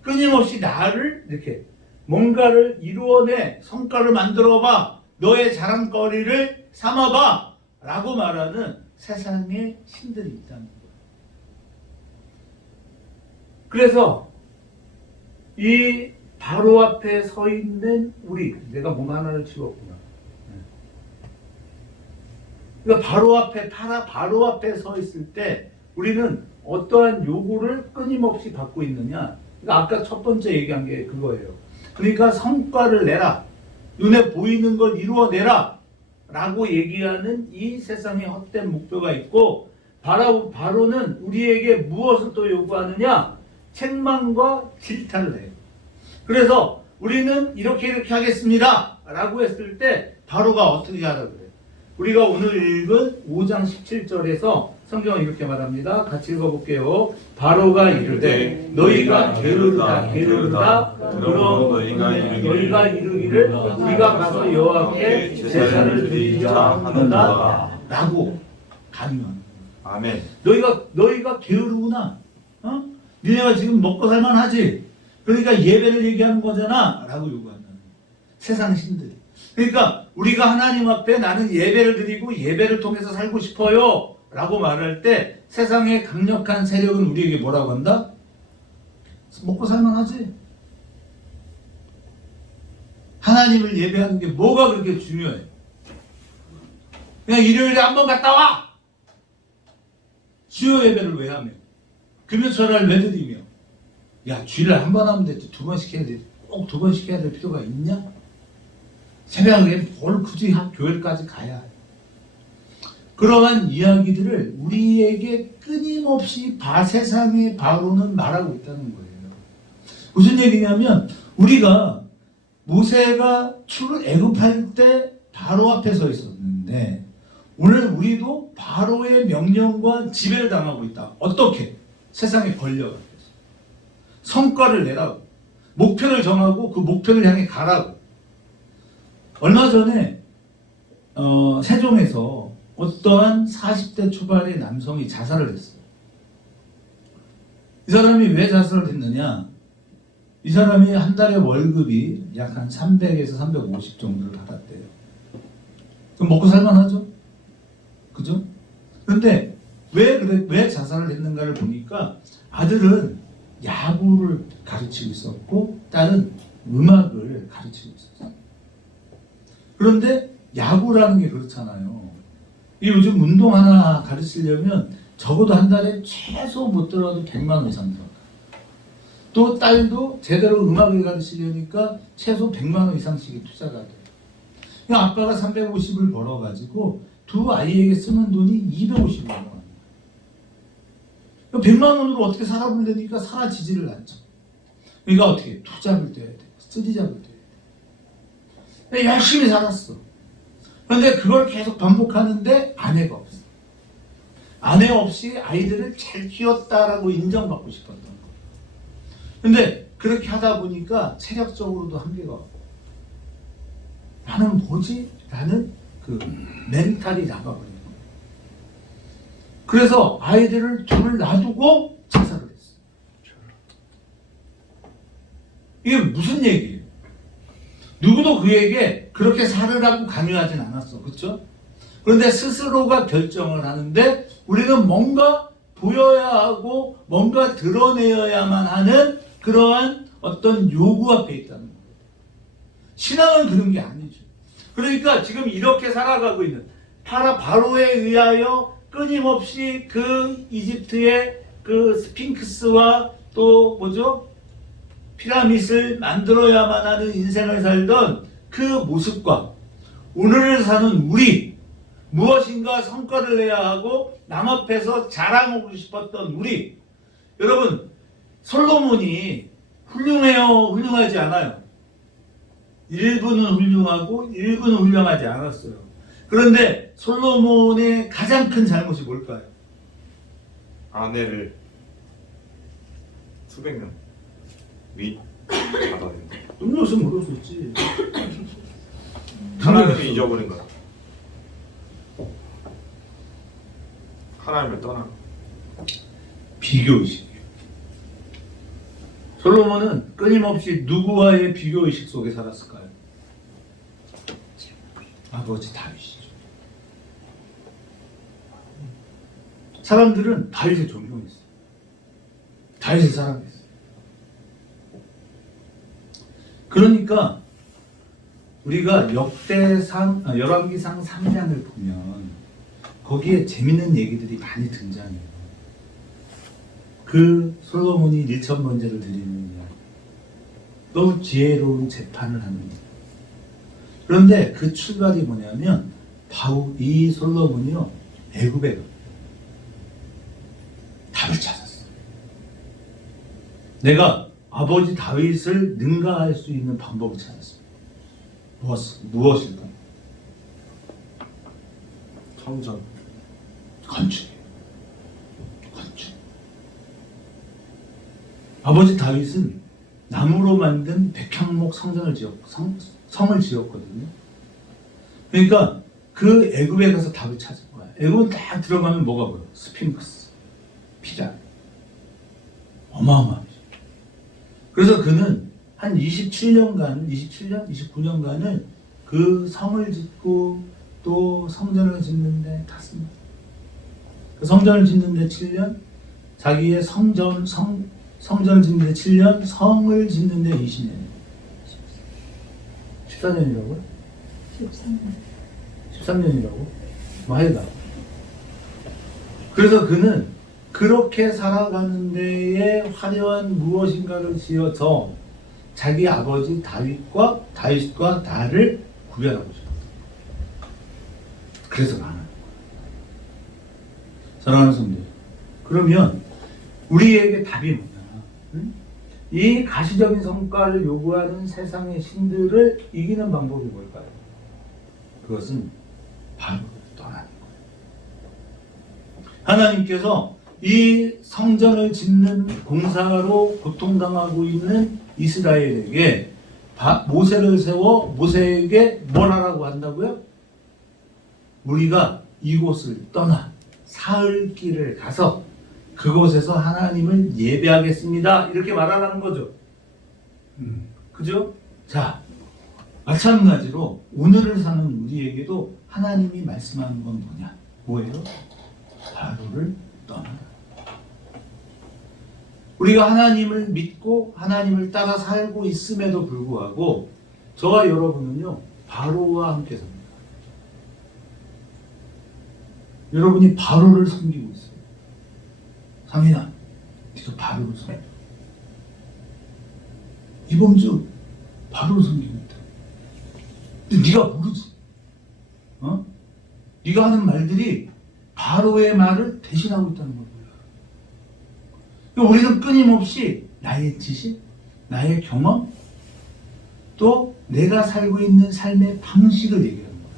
끊임없이 나를 이렇게 뭔가를 이루어내, 성과를 만들어봐, 너의 자랑거리를 삼아봐 라고 말하는 세상의 신들이 있다는 거예요. 그래서 이 바로 앞에 서 있는 우리, 내가 몸 하나를 치웠구나. 그러니까 바로 앞에 서 있을 때 우리는 어떠한 요구를 끊임없이 받고 있느냐. 그러니까 아까 첫 번째 얘기한 게 그거예요. 그러니까 성과를 내라. 눈에 보이는 걸 이루어내라. 라고 얘기하는 이 세상의 헛된 목표가 있고, 바로는 우리에게 무엇을 또 요구하느냐? 책망과 질타를 해요. 그래서 우리는 이렇게 하겠습니다 라고 했을 때 바로가 어떻게 하라 그래요? 우리가 오늘 읽은 5장 17절에서 성경은 이렇게 말합니다. 같이 읽어볼게요. 바로가 이르되 너희가 게으르다 그러므로 너희가 이르기를 우리가 가서 여호와께 제사를 드리자 하는다 라고 강요합니다. 아멘. 너희가 게으르구나. 니네가 지금 먹고 살만하지. 그러니까 예배를 얘기하는 거잖아 라고 요구한다. 세상 신들이. 그러니까 우리가 하나님 앞에 나는 예배를 드리고 예배를 통해서 살고 싶어요 라고 말할 때 세상의 강력한 세력은 우리에게 뭐라고 한다? 먹고 살만하지. 하나님을 예배하는 게 뭐가 그렇게 중요해? 그냥 일요일에 한번 갔다 와. 주요 예배를 왜 하며? 금요철을 왜 드리며? 야, 주일날 한 번 하면 되지. 2번씩 해야 돼. 꼭 2번씩 해야 될 필요가 있냐? 새벽에 뭘 굳이 교회까지 가야 해. 그러한 이야기들을 우리에게 끊임없이 세상의 바로는 말하고 있다는 거예요. 무슨 얘기냐면 우리가 모세가 애굽할 때 바로 앞에 서 있었는데 오늘 우리도 바로의 명령과 지배를 당하고 있다. 어떻게? 세상의 권력 앞에서. 성과를 내라고. 목표를 정하고 그 목표를 향해 가라고. 얼마 전에 세종에서 어떠한 40대 초반의 남성이 자살을 했어요. 이 사람이 왜 자살을 했느냐? 이 사람이 한 달에 월급이 약 한 300에서 350 정도를 받았대요. 그럼 먹고 살만하죠? 그죠? 그런데 왜 자살을 했는가를 보니까 아들은 야구를 가르치고 있었고 딸은 음악을 가르치고 있었어요. 그런데 야구라는 게 그렇잖아요. 이 요즘 운동 하나 가르치려면 적어도 한 달에 최소 못 들어도 100만 원 이상 들어가요. 또 딸도 제대로 음악을 가르치려니까 최소 100만 원 이상씩이 투자가 돼요. 그러니까 아빠가 350을 벌어가지고 두 아이에게 쓰는 돈이 250만 원. 100만 원으로 어떻게 살아보려니까 살아지지를 않죠. 그러니까 어떻게 투잡을 떼야 돼, 쓰리잡을 떼야 돼. 열심히 살았어. 그런데 그걸 계속 반복하는데 아내가 없어. 아내 없이 아이들을 잘 키웠다라고 인정받고 싶었던 거. 근데 그렇게 하다 보니까 체력적으로도 한계가 없고 나는 뭐지? 라는 그 멘탈이 나가버린 거예요. 그래서 아이들을 둘을 놔두고 자살을 했어요. 이게 무슨 얘기예요? 누구도 그에게 그렇게 살으라고 강요하진 않았어. 그렇죠? 그런데 스스로가 결정을 하는데 우리는 뭔가 보여야 하고 뭔가 드러내야만 하는 그러한 어떤 요구 앞에 있다는 거예요. 신앙은 그런 게 아니죠. 그러니까 지금 이렇게 살아가고 있는 바로에 의하여 끊임없이 그 이집트의 그 스핑크스와 또 뭐죠? 피라밋을 만들어야만 하는 인생을 살던 그 모습과 오늘을 사는 우리, 무엇인가 성과를 내야 하고 남 앞에서 자랑하고 싶었던 우리, 여러분, 솔로몬이 훌륭해요, 훌륭하지 않아요? 일부는 훌륭하고 일부는 훌륭하지 않았어요. 그런데 솔로몬의 가장 큰 잘못이 뭘까요? 아내를 수백 명 받아낸다. 음료수 먹을 수 있지. 하나님을 잊어버린 거야. 하나님을 떠나. 비교의식. 솔로몬은 끊임없이 누구와의 비교의식 속에 살았을까요? 아버지 다윗이죠. 사람들은 다윗을 존경했어요. 다윗을 사랑했어요. 그러니까 우리가 열왕기상 3장을 보면 거기에 재밌는 얘기들이 많이 등장해요. 그 솔로몬이 1,000번제를 드리는 이야기, 또 지혜로운 재판을 하는 이야기. 그런데 그 출발이 뭐냐면 이 솔로몬이요, 애굽에 답을 찾았어요. 내가 아버지 다윗을 능가할 수 있는 방법을 찾았습니다. 무엇일까? 성전. 건축이에요. 건축. 아버지 다윗은 나무로 만든 백향목 성을 지었거든요. 그러니까 그 애굽에 가서 답을 찾은 거야. 애굽 딱 들어가면 뭐가 보여? 스핑크스, 피라미드. 어마어마하죠. 그래서 그는 한 29년간을 그 성을 짓고 또 성전을 짓는데 탔습니다. 그 성전을 짓는데 7년, 자기의 성전을 짓는데 7년, 성을 짓는데 20년. 14년이라고요? 13년이라고? 하여간. 그래서 그는 그렇게 살아가는 데에 화려한 무엇인가를 지어서 자기 아버지 다윗과 나를 구별하고 싶었다. 그래서 나는 사랑하는 성도, 그러면 우리에게 답이 뭐냐? 응? 이 가시적인 성과를 요구하는 세상의 신들을 이기는 방법이 뭘까요? 그것은 바로 떠나는 거예요. 하나님께서 이 성전을 짓는 공사로 고통당하고 있는 이스라엘에게 모세를 세워 모세에게 뭘 하라고 한다고요? 우리가 이곳을 떠나 사흘 길을 가서 그곳에서 하나님을 예배하겠습니다. 이렇게 말하라는 거죠. 그죠? 자, 마찬가지로 오늘을 사는 우리에게도 하나님이 말씀하는 건 뭐냐? 뭐예요? 바로를 떠나라. 우리가 하나님을 믿고 하나님을 따라 살고 있음에도 불구하고 저와 여러분은요, 바로와 함께 삽니다. 여러분이 바로를 섬기고 있어요. 상인아, 니도 바로를 섬겨. 이번 주 바로를 섬기고 있다. 근데 네가 모르지. 네가 하는 말들이 바로의 말을 대신하고 있다는 걸 몰라. 우리는 끊임없이 나의 지식, 나의 경험, 또 내가 살고 있는 삶의 방식을 얘기하는 거야.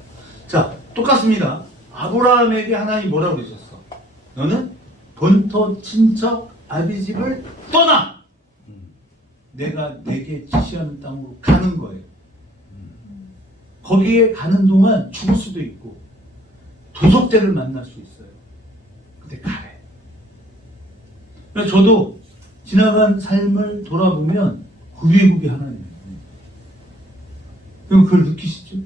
자, 똑같습니다. 아브라함에게 하나님이 뭐라고 그러셨어? 너는 본토 친척 아비집을 떠나! 내가 내게 지시하는 땅으로 가는 거예요. 거기에 가는 동안 죽을 수도 있고 도적대를 만날 수 있어요. 근데 가래. 저도 지나간 삶을 돌아보면 구비구비 하나님이에요. 그럼 그걸 느끼시죠?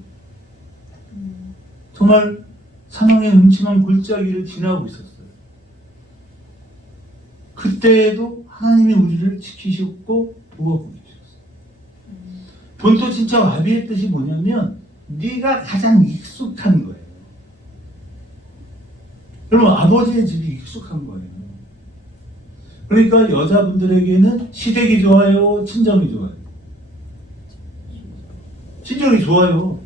정말 사망의 음침한 골짜기를 지나고 있었어요. 그때에도 하나님이 우리를 지키셨고 보호하고 계셨어요. 본토 친척 아비의 뜻이 뭐냐면 네가 가장 익숙한 거예요. 여러분, 아버지의 집이 익숙한 거예요. 그러니까 여자분들에게는 시댁이 좋아요, 친정이 좋아요? 친정이 좋아요.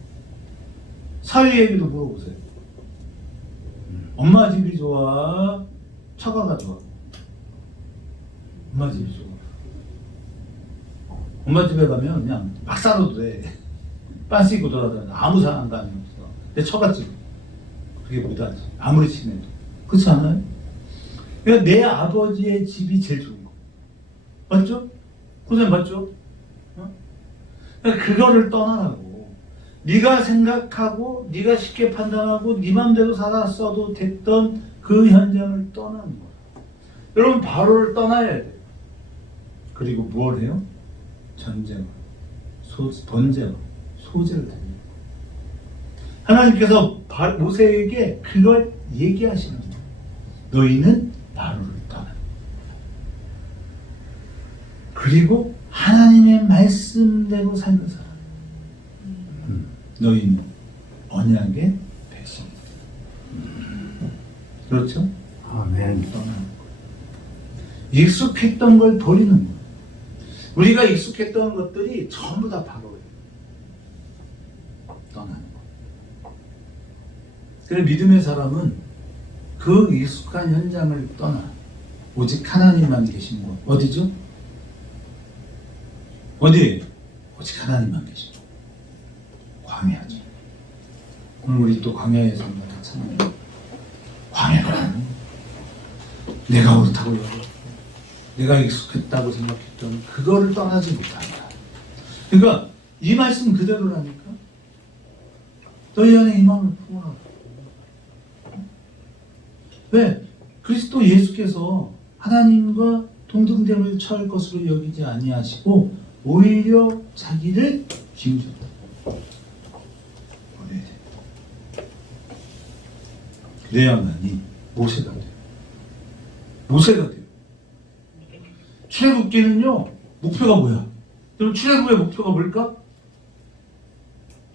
사위 얘기도 물어보세요. 엄마 집이 좋아, 처가가 좋아? 엄마 집이 좋아. 엄마 집에 가면 그냥 막 살아도 돼. 빤스 입고 돌아다녀. 아무 상관도 없어. 내 처갓집 그게 못하지. 아무리 친해도. 그렇지 않아요? 그러니까 내 아버지의 집이 제일 좋은 거. 맞죠? 고생 맞죠? 어? 그러니까 그거를 떠나라고. 네가 생각하고 네가 쉽게 판단하고 네 맘대로 살았어도 됐던 그 현장을 떠나는 거야. 여러분 바로를 떠나야 돼. 그리고 뭘 해요? 전쟁을, 번제와 소제를 드립니다. 하나님께서 모세에게 그걸 얘기하시는 거예요. 너희는 바로를 떠나. 그리고 하나님의 말씀대로 살는 사람. 너희는 언약의 백성이다. 그렇죠? 아멘. 떠나는 거. 익숙했던 걸 버리는 거예요. 우리가 익숙했던 것들이 전부 다 바로예요. 떠나는 거. 그래서 믿음의 사람은 그 익숙한 현장을 떠나 오직 하나님만 계신 곳. 어디죠? 어디예요? 오직 하나님만 계신 곳. 광야죠. 오늘 우리 또 광야에서 같잖아요. 광야가 내가 옳다고 여겨. 내가 익숙했다고 생각했던 그거를 떠나지 못한다. 그러니까 이 말씀 그대로라니까. 너희 안에 이 마음을 품으라고. 왜? 그리스도 예수께서 하나님과 동등됨을 처할 것으로 여기지 아니하시고 오히려 자기를 비우셨다. 그래야만이 모세가 돼요. 모세가 돼요. 출애굽기는요, 목표가 뭐야? 그럼 출애굽의 목표가 뭘까?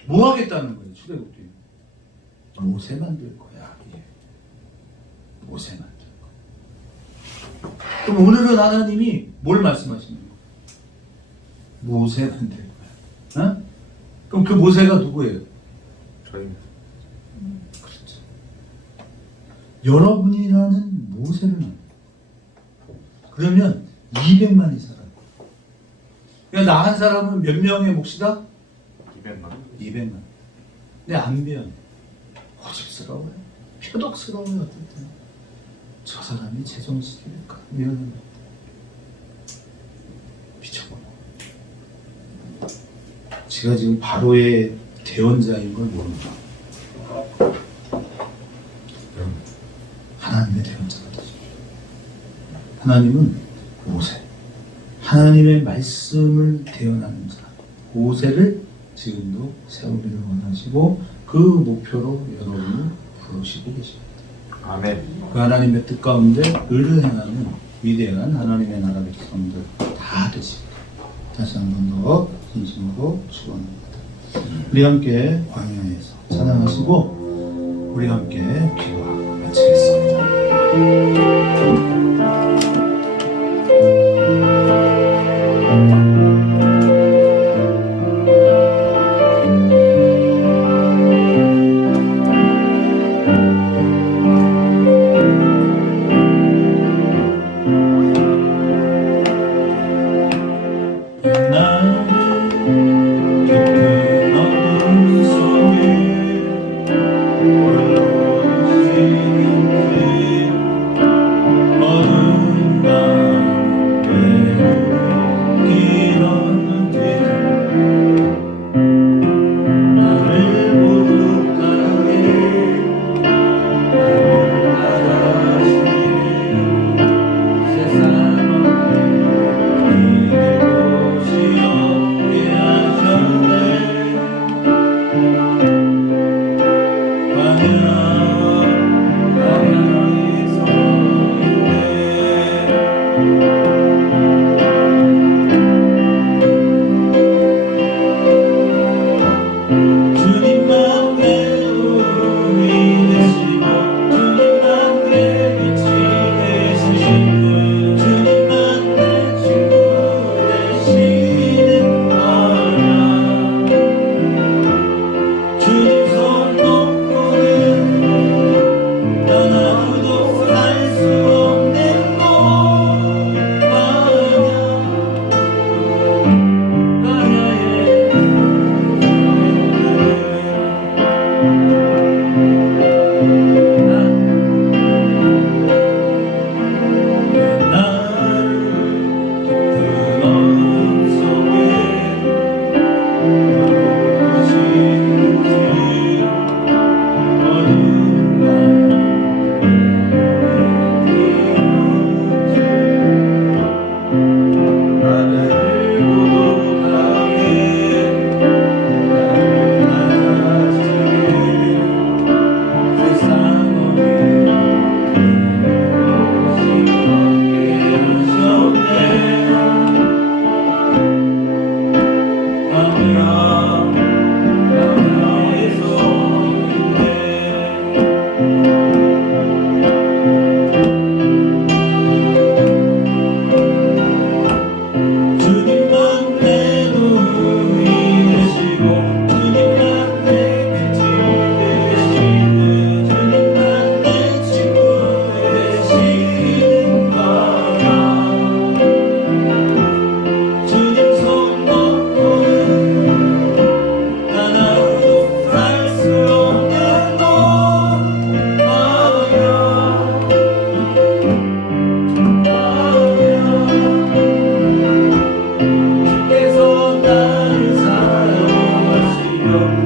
뭐 하겠다는 거예요, 출애굽기? 모세 만들 거야. 예. 모세 만들 거. 그럼 오늘은 하나님이 뭘 말씀하시는 거예요? 모세 만들 거야. 어? 그럼 그 모세가 누구예요? 저희입니다. 그렇죠. 여러분이라는 모세를 만들. 그러면 200만이 살아요. 그러니까 나 한 사람은 몇 명의 몫이다? 200만. 200만. 근데 안 변해. 고집스러워요. 표독스러워요. 어쨌든. 저 사람이 제정신일까? 이런 미쳐버려. 제가 지금 바로의 대원자인 걸 모릅니다. 여러분, 하나님의 대원자가 되십시오. 하나님은 모세, 하나님의 말씀을 대언하는 자, 모세를 지금도 세우기를 원하시고 그 목표로 여러분을 부르시고 계십니다. 아멘. 그 하나님의 뜻 가운데 의를 행하는 위대한 하나님의 나라 백성들 다 되시고 다시 한 번 더 진심으로 축원합니다. 우리 함께 광야에서 찬양하시고 우리 함께 기도하고 마치겠습니다. 어둠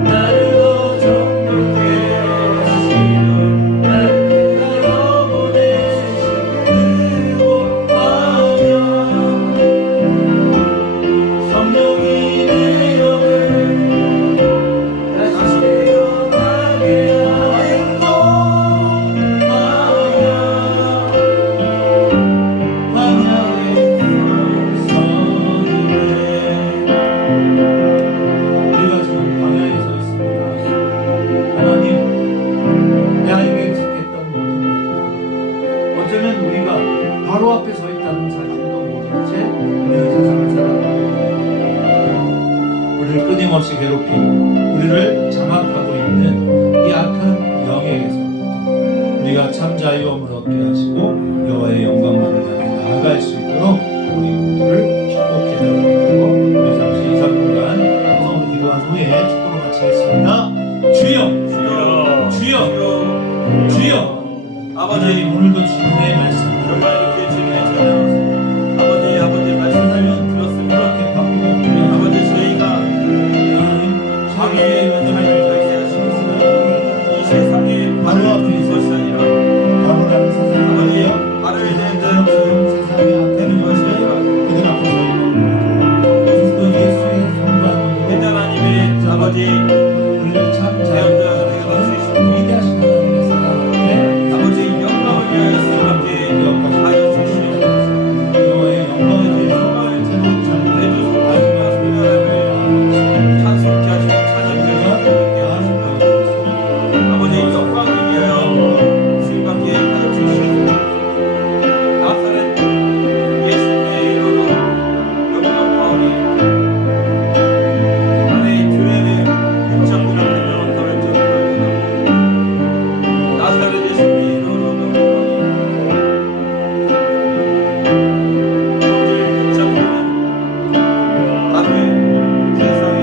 나를 더 정결케 하시며 나를 보내시길 원하며 성령이 내 영을 다시 태어나게 하는 동하여 우리가 지금 광야에 서 있습니다. 하나님, 나에게 주겠던 모든 것들, 어쩌면 우리가 바로 앞에 서 있다는 사실도 모른 채 우리는 세상을 살아가고 우리를 끊임없이 괴롭히고 우리를 장악하고 있는 이 악한 영에게서 우리가 참 자유함을 얻게 하시고 여호와의 영광만을 향해 나아갈 수 있도록 우리 모두를 축복해 주시고 잠시 2, 3분간 방송을 기도한 후에 축복을 마치겠습니다. 주여, 주여, 주여, 아버지 하나님 오늘도 주님의 말씀 정말 이렇게 주님의 찬양 아버지 말씀을 들었습니다. 이렇게 바꾸고 아버지 저희가 하나님 광야의 삶을 살게 하시겠으나 이 세상에 바로 앞에 있는 것이 아니라 바로라는 세상을 아버지 위하여 발을 내는 세상에 되는 것이 아니라 그들 앞에 서 있는 그리스도 예수의 성관으로 일단 하나님의 아버지 우리를 참 대언자가 자유하게 되게 주시고 위대하신 하나님의 사랑 앞에 아버지 영광을 위하여 스럽게 하여 주시옵소서. 여호와의 영광을 정말 내주 소리하시며 소리하며 찬송케 하시고 찬양케 하시고 아버지 영광을 위하여 주님밖에 하여 주시옵소서. 나사렛 예수님의 이름으로 영광하오니 나의 교회는 육정이라는 너를 전하노라. 나사렛 예수님의 이름으로 영광하오니 너를 육정이는 나의 세상에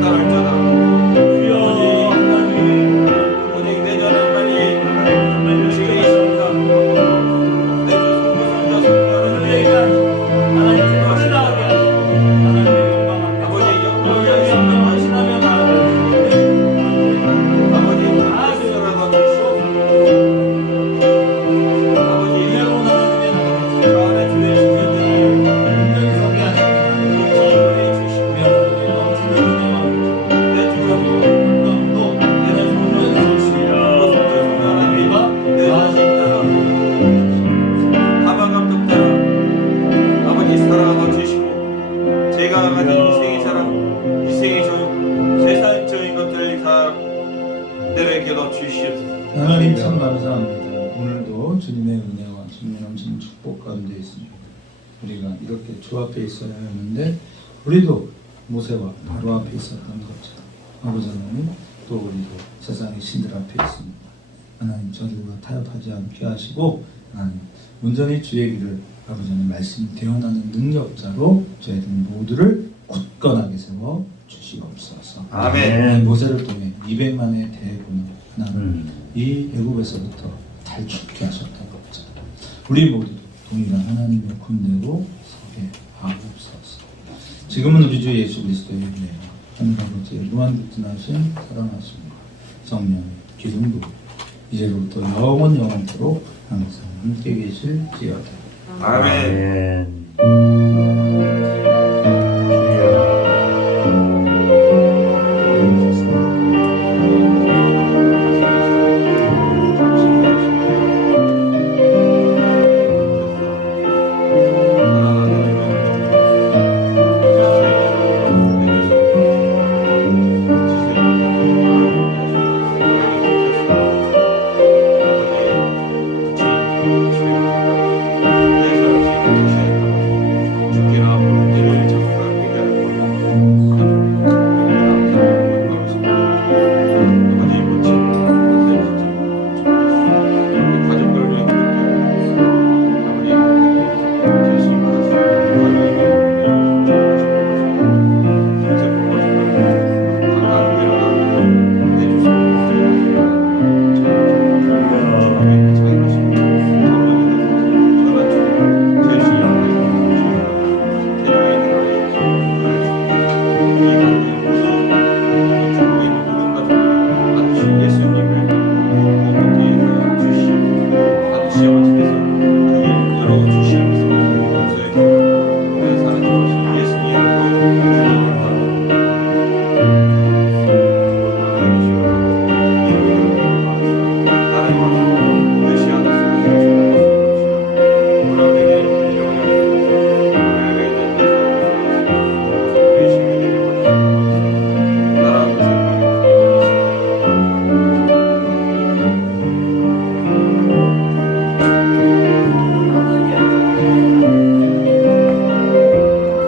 따를 자다. 오직 내 자는 빨리 주의 있습니다. 내 주 성부 성자 성자를 내가 아버지 영광을 위하여 하시나며 아버지 하시더라도 주시옵소서. 아버지 저 안에 주의 주제들을 보내 주시고 내 주가 내 자식 따라 가마감독 따라 아버지 사랑하여 주시고 제가 가진 인생의 사랑 인생의 소유 세상적인 것들을 다 내게 넣어 주시옵소서. 하나님 참 감사합니다. 오늘도 주님의 은혜와 주님의 넘치는 축복 가운데 있습니다. 우리가 이렇게 주 앞에 있어야 하는데 우리도 모세와 바로 앞에 있었던 것처럼 아버지 하나님 또 우리도 세상의 신들 앞에 있습니다. 하나님 저들과 타협하지 않게 하시고 하나님 온전히 주의 길을 아버지 하나님 말씀 대언하는 능력자로 저희들 모두를 굳건하게 세워 주시옵소서. 아멘. 모세를 통해 200만의 대군을 하나님 이 애굽에서부터 탈출케 하셨던 것처럼 우리 모두도 동일한 하나님의 군대로 서게 하옵소서. 지금은 우리 주 예수 그리스도의 은혜와 하나님 아버지의 무한불진하신 사랑하심과 성령의 기름도 이제로부터 영원토록 항상 함께 계실지어다. 아멘. 아멘.